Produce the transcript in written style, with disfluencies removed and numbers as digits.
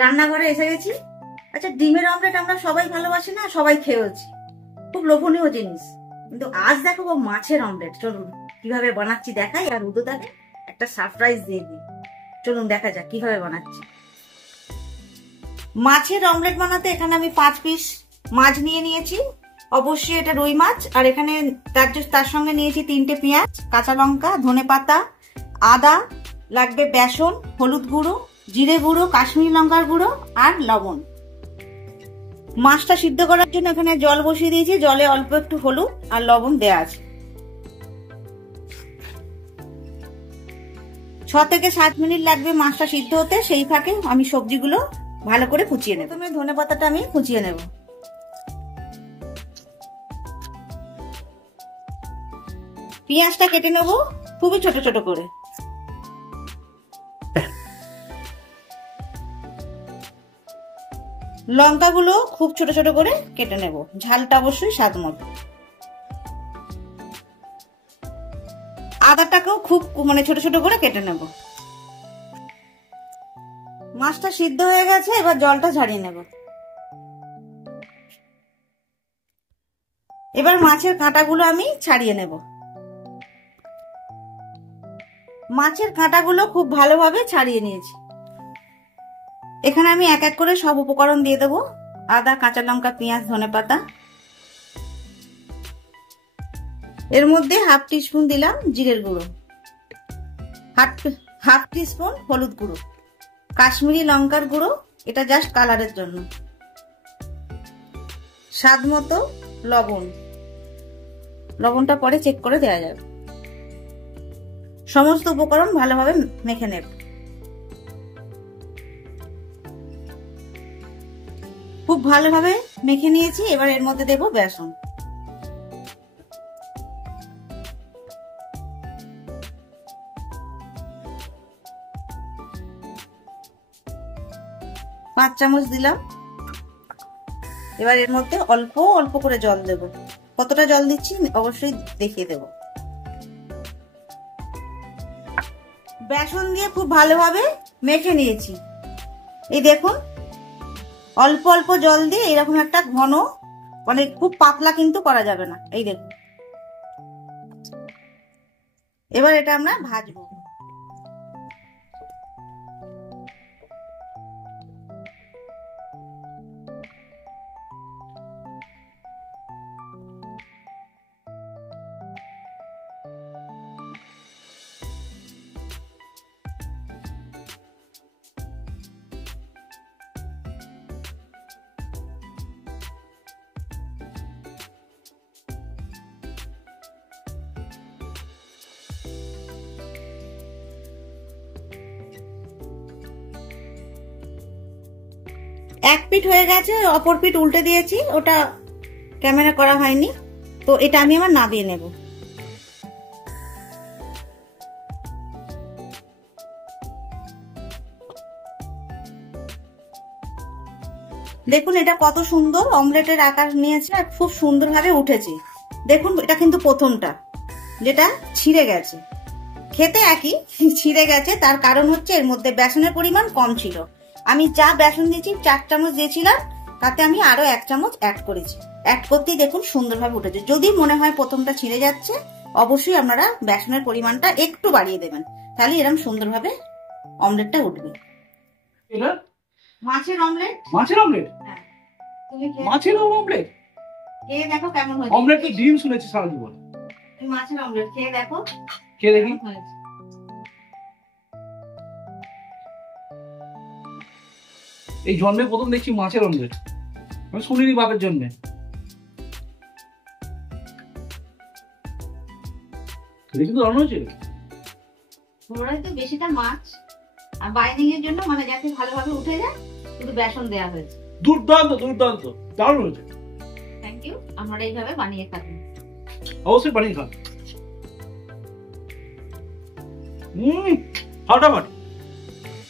রান্নাঘরে এসে গেছি। আচ্ছা, ডিমের অমলেট আমরা সবাই ভালোবাসি না, সবাই খেয়েছি, খুব লোভনীয় জিনিস। কিন্তু আজ দেখো মাছের অমলেট। চলুন কিভাবে বানাচ্ছি দেখাই, আর উদুদাকে একটা সারপ্রাইজ দিয়ে দিই। চলুন দেখা যাক কিভাবে বানাচ্ছি। মাছের অমলেট বানাতে এখানে আমি 5 পিস মাছ নিয়ে নিয়েছি। অবশ্যই এটা রুই মাছ। আর এখানে তার সঙ্গে নিয়েছি 3টে পেঁয়াজ, কাঁচা লঙ্কা, ধনেপাতা, আদা, লাগবে বেসন, হলুদ গুঁড়ো, জিরে গুঁড়ো, কাশ্মীরি লঙ্কার গুঁড়ো আর লবণ। মাছটা সিদ্ধ করার জন্য এখানে জল বসিয়ে দিয়েছি। জলে অল্প একটু হলুদ আর লবণ দেওয়া আছে। 6 থেকে 7 মিনিট লাগবে মাছটা সিদ্ধ হতে। সেই ফাঁকে আমি সবজিগুলো ভালো করে কুচিয়ে নেব। প্রথমে ধনেপাতাটা আমি কুচিয়ে নেব। পেঁয়াজটা কেটে নেব খুবই ছোট ছোট করে। লঙ্কাগুলো খুব ছোট ছোট করে কেটে নেব, ঝালটা অবশ্যই স্বাদ মতো। আদাটাকেও খুব ছোট ছোট করে কেটে নেব। মাছটা সিদ্ধ হয়ে গেছে, এবার জলটা ঝারিয়ে নেব। এবার মাছের কাঁটাগুলো আমি ছাড়িয়ে নেব। মাছের কাঁটাগুলো খুব ভালোভাবে ছাড়িয়ে নিয়েছি। এখানে আমি এক এক করে সব উপকরণ দিয়ে দেবো। আদা, কাঁচা লঙ্কা, পেঁয়াজ, ধনেপাতা। এর মধ্যে হাফ টিস্পুন দিলাম জিরের গুঁড়ো, হাফ টিস্পুন হলুদ গুঁড়ো, কাশ্মীরি লঙ্কার গুঁড়ো, এটা জাস্ট কালারের জন্য, স্বাদ মতো লবণ। লবণটা পরে চেক করে দেওয়া যাবে। সমস্ত উপকরণ ভালোভাবে মেখে নেব। খুব ভালোভাবে মেখে নিয়েছি। এবার এর মধ্যে দেব বেসন। পাঁচ চামচ দিলাম। এবার এর মধ্যে অল্প অল্প করে জল দেব। কতটা জল দিচ্ছি অবশ্যই দেখিয়ে দেব। বেসন দিয়ে খুব ভালোভাবে মেখে নিয়েছি। এই দেখুন, অল্প অল্প জল দিয়ে এরকম একটা ঘন, খুব পাতলা কিন্তু করা যাবে না। এই দেখুন, এবার এটা আমরা ভাজবো। এক পিঠ হয়ে গেছে, অপর পিঠ উল্টে দিয়েছি। ওটা ক্যামেরা করা হয়নি, তো এটা আমি আবার নামিয়ে নেব। দেখুন এটা কত সুন্দর অমলেটের আকার নিয়েছে আর খুব সুন্দরভাবে উঠেছে। দেখুন এটা কিন্তু প্রথমটা, যেটা ছিঁড়ে গেছে। খেতে একই, ছিঁড়ে গেছে তার কারণ হচ্ছে এর মধ্যে বেসনের পরিমাণ কম ছিল। আমি যা বেসন দিয়েছি 4 চামচ দিয়েছিলাম, তাতে আমি আরো 1 চামচ অ্যাড করেছি। অ্যাড করতেই দেখুন সুন্দরভাবে উঠেছে। যদি মনে হয় প্রথমটা ছিঁড়ে যাচ্ছে, অবশ্যই আপনারা বেসনের পরিমাণটা একটু বাড়িয়ে দেবেন, তাহলে এরকম সুন্দরভাবে অমলেটটা উঠবে। মাছের অমলেট। মাছের অমলেট? হ্যাঁ, তুমি মাছের অমলেট খেয়ে দেখো কেমন হয়েছে। অমলেট তো ডিম শুনেছি সারা জীবন। তুমি মাছের অমলেট খেয়ে দেখো। খেয়ে দেখি। এই জন্মে প্রথম দেখছি মাছের অমলেট। আমি শুনিনি বাপের জন্মে। কিন্তু রান্না হয়েছে পুরোটাই তো বেশিটা মাছ, আর বাইন্ডিং এর জন্য যাতে ভালোভাবে উঠে যায় শুধু বেসন দেওয়া হয়েছে। দুর্দান্ত দুর্দান্ত, দারুণ হয়েছে। Thank you. আপনারা এইভাবে বানিয়ে খাবেন। অবশ্যই বানিয়ে খান। ফাটাফাটি।